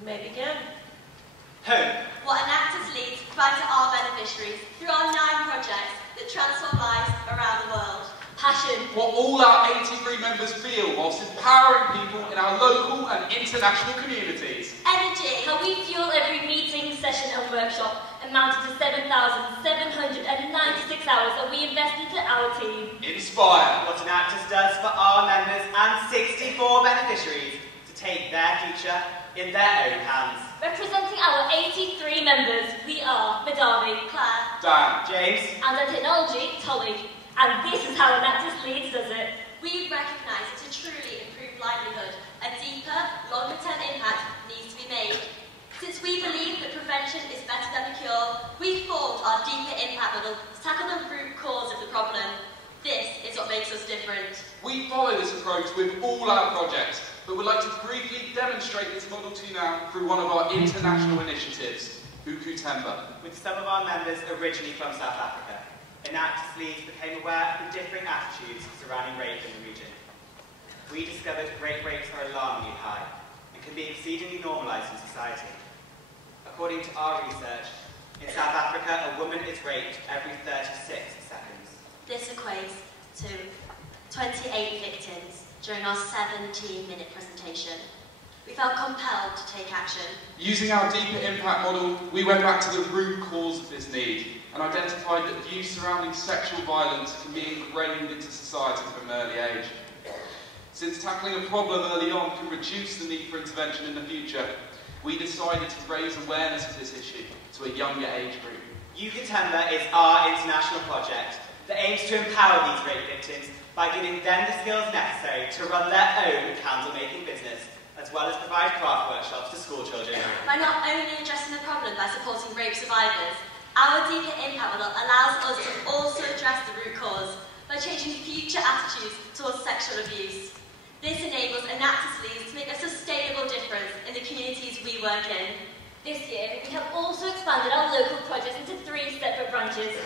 You may begin. Home. What Enactus Leeds provide to our beneficiaries through our 9 projects that transform lives around the world. Passion. What all our 83 members feel whilst empowering people in our local and international communities. Energy. How we fuel every meeting, session and workshop amounted to 7,796 hours that we invest into our team. Inspire. What Enactus does for our members and 64 beneficiaries to take their future in their own hands. Representing our 83 members, we are Madavi, Claire, Dan, James, and our technology, Tolly. And this is how Enactus Leeds does it. we recognise that to truly improve livelihood, a deeper, longer-term impact needs to be made. Since we believe that prevention is better than the cure, we formed our deeper impact model to tackle the root cause of the problem. This is what makes us different. we follow this approach with all our projects, but would like to briefly demonstrate this model to you now through one of our international initiatives, Temba. with some of our members originally from South Africa. Enactus Leeds became aware of the differing attitudes surrounding rape in the region. We discovered rape rates are alarmingly high and can be exceedingly normalised in society. According to our research, in South Africa, a woman is raped every 36 seconds. This equates to 28 victims during our 17-minute presentation. We felt compelled to take action. Using our deeper impact model, we went back to the root cause of this need and identified that views surrounding sexual violence can be ingrained into society from an early age. Since tackling a problem early on can reduce the need for intervention in the future, we decided to raise awareness of this issue to a younger age group. Temba is our international project that aims to empower these rape victims by giving them the skills necessary to run their own candle-making business, as well as provide craft workshops to school children. By not only addressing the problem by supporting rape survivors, our deeper impact model allows us to also address the root cause by changing future attitudes towards sexual abuse. This enables Enactus Leeds to make a sustainable difference in the communities we work in. This year, we have also expanded our local projects into 3 separate branches.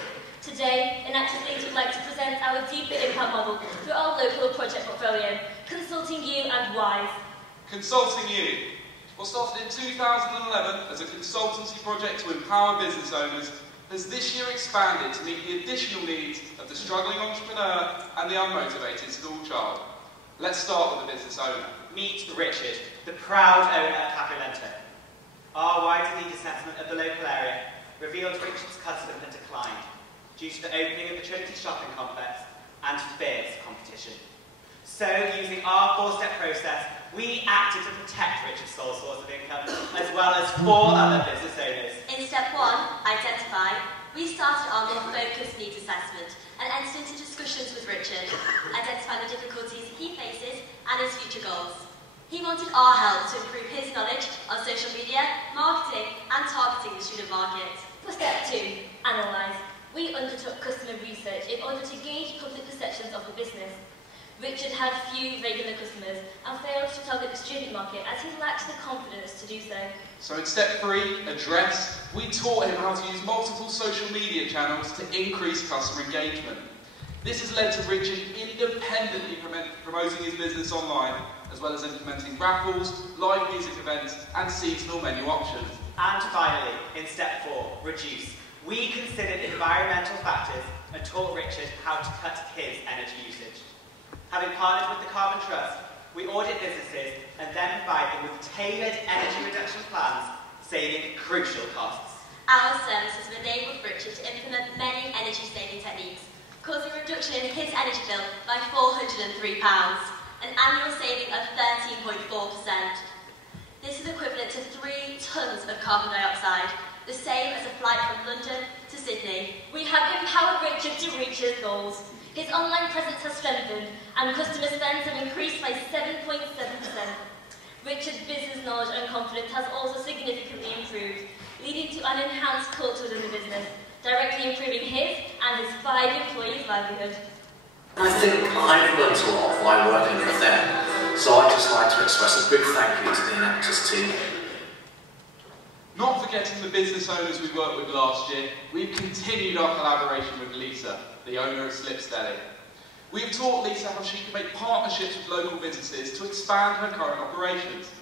Today, Enactus Leeds would like to present our deeper impact model through our local project portfolio, Consulting You and W.I.S.E. Consulting You. What started in 2011 as a consultancy project to empower business owners has this year expanded to meet the additional needs of the struggling entrepreneur and the unmotivated school child. Let's start with the business owner. Meet Richard, the proud owner of Capulento. Our wider need assessment of the local area revealed Richard's custom had declined due to the opening of the Trinity shopping complex and fierce competition. So, using our 4-step process, we acted to protect Richard's sole source of income, as well as 4 other business owners. In step 1, identify, we started our more focused needs assessment and entered into discussions with Richard, identifying the difficulties he faces and his future goals. He wanted our help to improve his knowledge on social media, marketing and targeting the student market. For step 2, analyse. We undertook customer research in order to gauge public perceptions of the business. Richard had few regular customers and failed to target the student market as he lacked the confidence to do so. So in step 3, address, we taught him how to use multiple social media channels to increase customer engagement. This has led to Richard independently promoting his business online, as well as implementing raffles, live music events and seasonal menu options. And finally, in step 4, reduce. We considered environmental factors and taught Richard how to cut his energy usage. Having partnered with the Carbon Trust, we audit businesses and then provide them with tailored energy reduction plans, saving crucial costs. Our service has enabled Richard to implement many energy-saving techniques, causing a reduction in his energy bill by £403, an annual saving of 13.4%. This is equivalent to 3 tonnes of carbon dioxide, the same as a flight from London to Sydney. We have empowered Richard to reach his goals. His online presence has strengthened and customer spends have increased by 7.7%. Richard's business knowledge and confidence has also significantly improved, leading to an enhanced culture within the business, directly improving his and his 5 employees' livelihood. I think I've learned a lot by working with them, so I'd just like to express a big thank you to the Enactus team. Not forgetting the business owners we worked with last year, we've continued our collaboration with Lisa, the owner of Slips Deli. We have taught Lisa how she can make partnerships with local businesses to expand her current operations.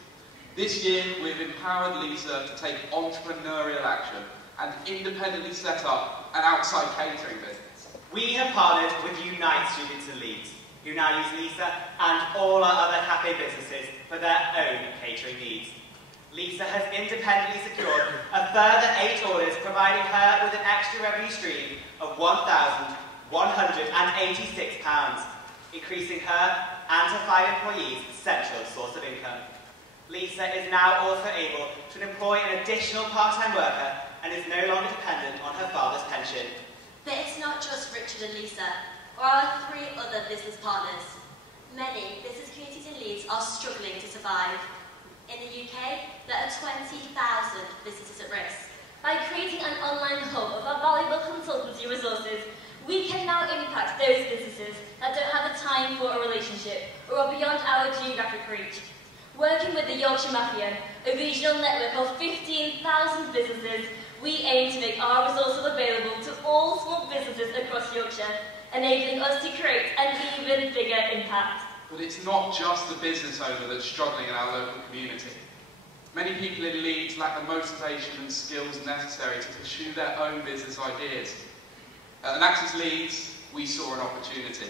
This year, we've empowered Lisa to take entrepreneurial action and independently set up an outside catering business. We have partnered with Unite students in Leeds, who now use Lisa and all our other cafe businesses for their own catering needs. Lisa has independently secured a further 8 orders, providing her with an extra revenue stream of £1,186, increasing her and her 5 employees' central source of income. Lisa is now also able to employ an additional part-time worker and is no longer dependent on her father's pension. But it's not just Richard and Lisa, or our 3 other business partners. Many business communities in Leeds are struggling to survive. In the UK, there are 20,000 businesses at risk. By creating an online hub of our valuable consultancy resources, we can now impact those businesses that don't have the time for a relationship or are beyond our geographic reach. Working with the Yorkshire Mafia, a regional network of 15,000 businesses, we aim to make our resources available to all small businesses across Yorkshire, enabling us to create an even bigger impact. But it's not just the business owner that's struggling in our local community. Many people in Leeds lack the motivation and skills necessary to pursue their own business ideas. At Enactus Leeds, we saw an opportunity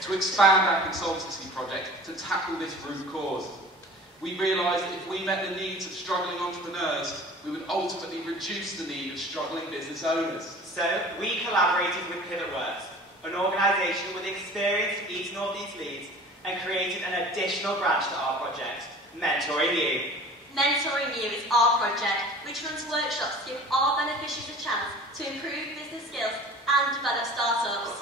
to expand our consultancy project to tackle this root cause. We realised that if we met the needs of struggling entrepreneurs, we would ultimately reduce the need of struggling business owners. So we collaborated with Pivotworks, an organisation with experience in East North East Leeds, and created an additional branch to our project, Mentoring You. Mentoring You is our project, which runs workshops to give our beneficiaries a chance to improve business skills and develop startups.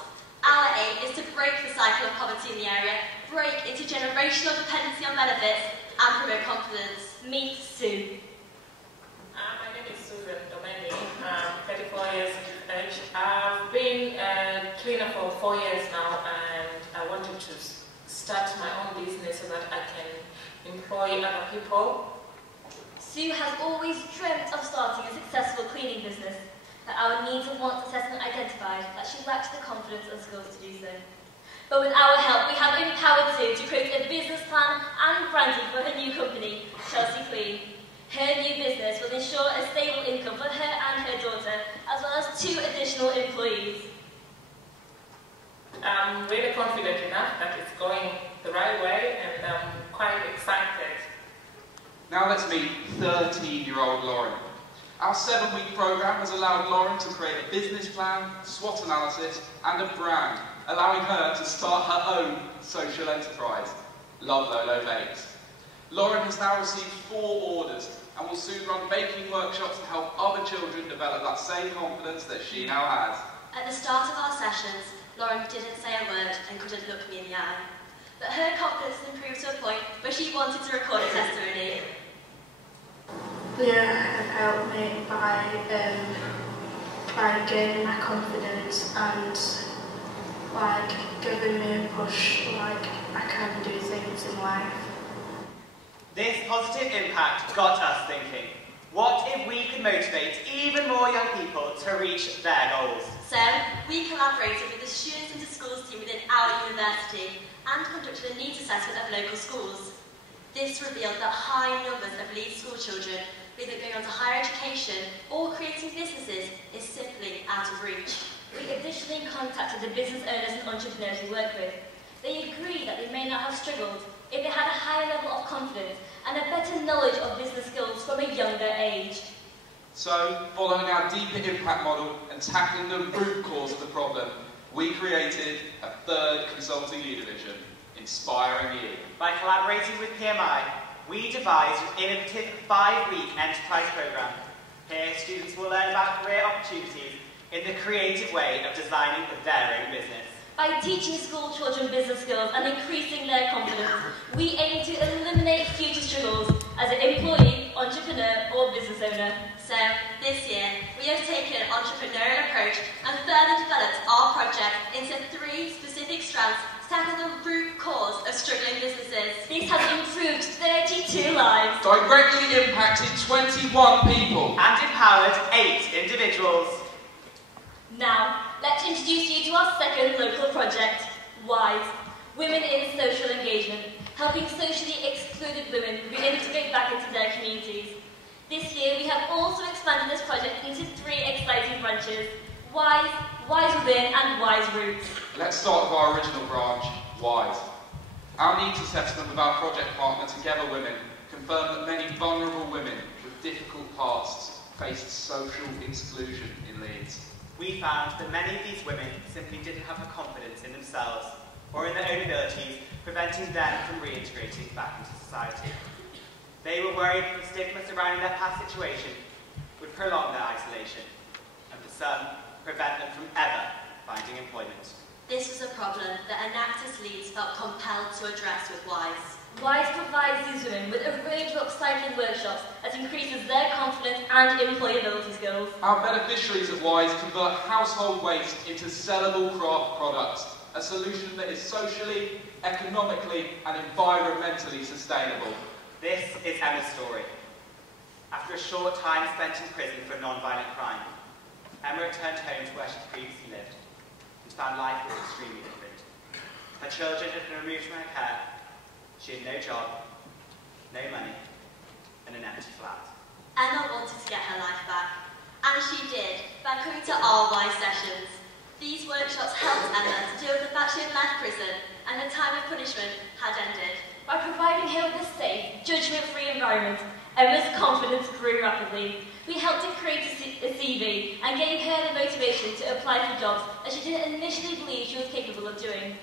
Our aim is to break the cycle of poverty in the area, break into generational dependency on benefits, and promote confidence. Meet Sue. My name is Susan Domeni. I'm 34 years of age. I've been a cleaner for 4 years now, and I wanted to start my own business so that I can employ other people. Sue has always dreamt of starting a successful cleaning business, but our needs and wants assessment identified that she lacks the confidence and skills to do so. But with our help, we have empowered Sue to create a business plan and branding for her new company, Chelsea Clean. Her new business will ensure a stable income for her and her daughter, as well as 2 additional employees. I'm really confident enough that it's going the right way, and I'm quite excited. Now let's meet 13-year-old Lauren. Our 7-week programme has allowed Lauren to create a business plan, SWOT analysis and a brand, allowing her to start her own social enterprise, Love Lolo Bakes. Lauren has now received 4 orders and will soon run baking workshops to help other children develop that same confidence that she now has. At the start of our sessions, Lauren didn't say a word and couldn't look me in the eye. But her confidence improved to a point where she wanted to record a testimony. Leah have helped me by gaining my confidence and giving me a push, I can do things in life. This positive impact got us thinking, what if we could motivate even more young people to reach their goals? So, we collaborated with the Students into Schools team within our university and conducted a needs assessment of local schools. This revealed that high numbers of Leeds school children, either going on to higher education or creating businesses, is simply out of reach. We additionally contacted the business owners and entrepreneurs we work with. They agreed that they may not have struggled if they had a higher level of confidence and a better knowledge of business skills from a younger age. So, following our deeper impact model and tackling the root cause of the problem, we created a 3rd consulting new division, Inspiring You. By collaborating with PMI, we devised an innovative 5-week enterprise programme. Here, students will learn about career opportunities in the creative way of designing their own business. By teaching school children business skills and increasing their confidence, we aim to eliminate future struggles as an employee, entrepreneur or business owner. So, this year, we have taken an entrepreneurial approach and further developed our project into 3 specific strands to tackle the root cause of struggling businesses. This has improved 32 lives, Directly impacted 21 people, and empowered 8 individuals. Now, let's introduce you to our 2nd local project, W.I.S.E, Women in Social Engagement, helping socially excluded women reintegrate back into their have also expanded this project into 3 exciting branches: W.I.S.E, W.I.S.E Within and W.I.S.E Roots. Let's start with our original branch, W.I.S.E. Our needs assessment with our project partner Together Women confirmed that many vulnerable women with difficult pasts faced social exclusion in Leeds. We found that many of these women simply didn't have the confidence in themselves or in their own abilities, preventing them from reintegrating back into society. They were worried that the stigma surrounding their past situation would prolong their isolation, and for some, prevent them from ever finding employment. This was a problem that Enactus Leeds felt compelled to address with W.I.S.E. W.I.S.E provides these women with a range of upcycling workshops that increases their confidence and employability skills. Our beneficiaries at W.I.S.E convert household waste into sellable craft products, a solution that is socially, economically and environmentally sustainable. This is Emma's story. After a short time spent in prison for non-violent crime, Emma returned home to where she previously lived and found life was extremely different. Her children had been removed from her care, she had no job, no money, and an empty flat. Emma wanted to get her life back, and she did by coming to our W.I.S.E sessions. These workshops helped Emma to deal with the fact she had left prison and her time of punishment had ended. By providing her with a safe, judgment-free environment, Emma's confidence grew rapidly. We helped her create a CV and gave her the motivation to apply for jobs that she didn't initially believe she was capable of doing.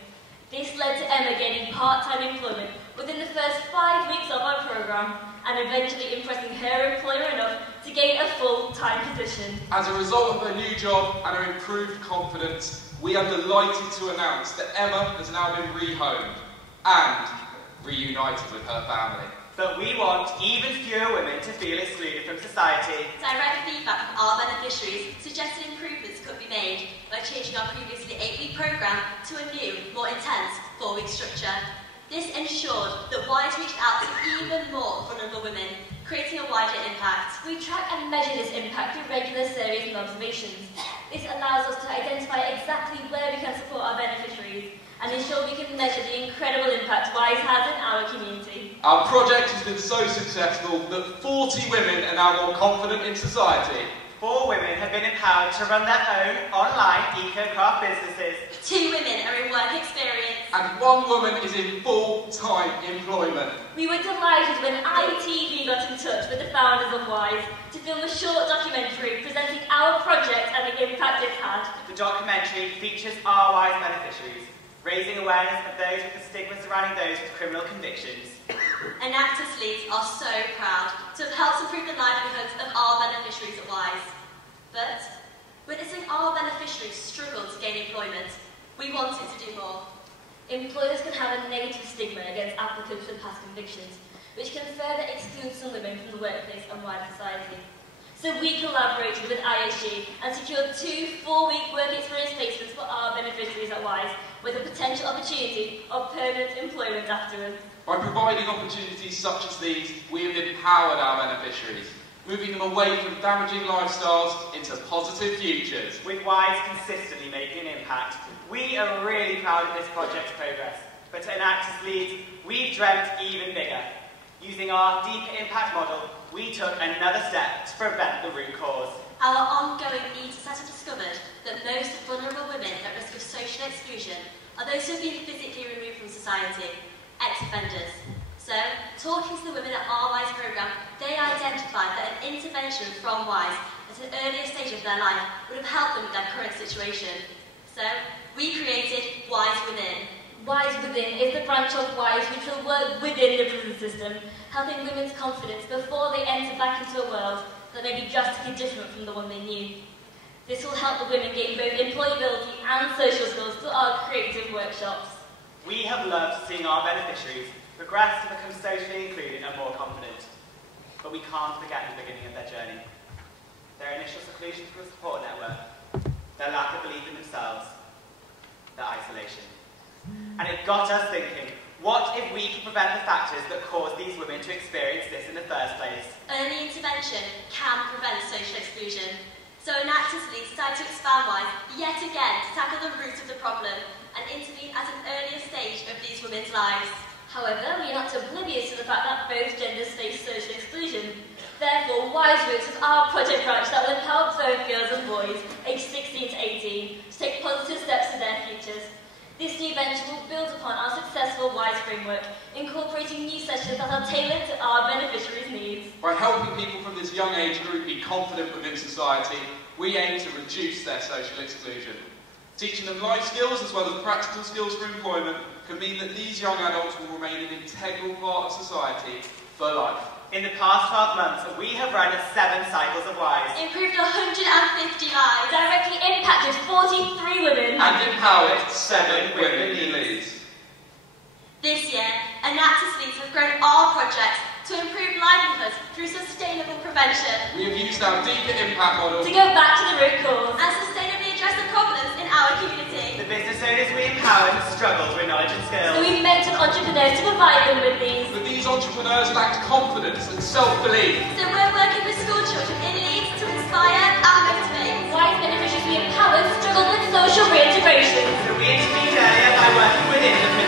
This led to Emma gaining part-time employment within the first 5 weeks of our programme and eventually impressing her employer enough to gain a full-time position. As a result of her new job and her improved confidence, we are delighted to announce that Emma has now been rehomed and reunited with her family. But we want even fewer women to feel excluded from society. Direct feedback from our beneficiaries suggested improvements could be made by changing our previously 8-week programme to a new, more intense 4-week structure. This ensured that W.I.S.E reached out to even more vulnerable women, creating a wider impact. We track and measure this impact through regular surveys and observations. This allows us to identify exactly where we can support our beneficiaries and ensure we can measure the incredible impact W.I.S.E has in our community. Our project has been so successful that 40 women are now more confident in society. 4 women have been empowered to run their own online eco-craft businesses. 2 women are in work experience. And 1 woman is in full-time employment. We were delighted when ITV got in touch with the founders of W.I.S.E to film a short documentary presenting our project and the impact it's had. The documentary features our W.I.S.E beneficiaries, raising awareness of those with the stigma surrounding those with criminal convictions. Enactus Leeds are so proud to have helped improve the livelihoods of our beneficiaries at W.I.S.E. But, witnessing our beneficiaries struggle to gain employment, we wanted to do more. Employers can have a negative stigma against applicants with past convictions, which can further exclude some women from the workplace and wider society. So we collaborated with ISG and secured 2 4-week work experience placements for our beneficiaries at W.I.S.E with a potential opportunity of permanent employment afterwards. By providing opportunities such as these, we have empowered our beneficiaries, moving them away from damaging lifestyles into positive futures. With W.I.S.E consistently making an impact, we are really proud of this project's progress. But at Enactus Leeds, we've dreamt even bigger. Using our deeper impact model, we took another step to prevent the root cause. Our ongoing needs assessment discovered that most vulnerable women at risk of social exclusion are those who have been physically removed from society, ex-offenders. So, talking to the women at our W.I.S.E programme, they identified that an intervention from W.I.S.E at an earlier stage of their life would have helped them with their current situation. So, we created W.I.S.E Within. W.I.S.E Within is the branch of W.I.S.E which will work within the prison system, helping women's confidence before they enter back into a world that may be drastically different from the one they knew. This will help the women gain both employability and social skills through our creative workshops. We have loved seeing our beneficiaries progress to become socially included and more confident. But we can't forget the beginning of their journey. Their initial seclusion from a support network, their lack of belief in themselves, their isolation. And it got us thinking, what if we could prevent the factors that cause these women to experience this in the first place? Early intervention can prevent social exclusion. So Enactus Leeds decided to expand W.I.S.E yet again to tackle the root of the problem and intervene at an earlier stage of these women's lives. However, we are not oblivious to the fact that both genders face social exclusion. Therefore, W.I.S.E graduates is our project branch that will empower both girls and boys aged 16 to 18 to take positive steps in their futures. This new venture will build upon our successful W.I.S.E framework, incorporating new sessions that are tailored to our beneficiaries' needs. By helping people from this young age group be confident within society, we aim to reduce their social exclusion. Teaching them life skills as well as practical skills for employment can mean that these young adults will remain an integral part of society for life. In the past 12 months, we have run 7 cycles of W.I.S.E. Improved 150 lives. Directly impacted 43 women. And empowered 7 women in Leeds. This year, Enactus Leeds have grown our projects to improve livelihoods through sustainable prevention. We have used our deeper impact model To go back to the root cause. And sustainably address the problems in our community. The business owners we empowered struggled with knowledge and skills. So we mentored entrepreneurs to provide them with these. But these entrepreneurs lacked confidence and self-belief. So we're working with school children in Leeds to inspire and motivate. W.I.S.E beneficiaries we empowered struggled with social reintegration. So we intervened earlier by working within the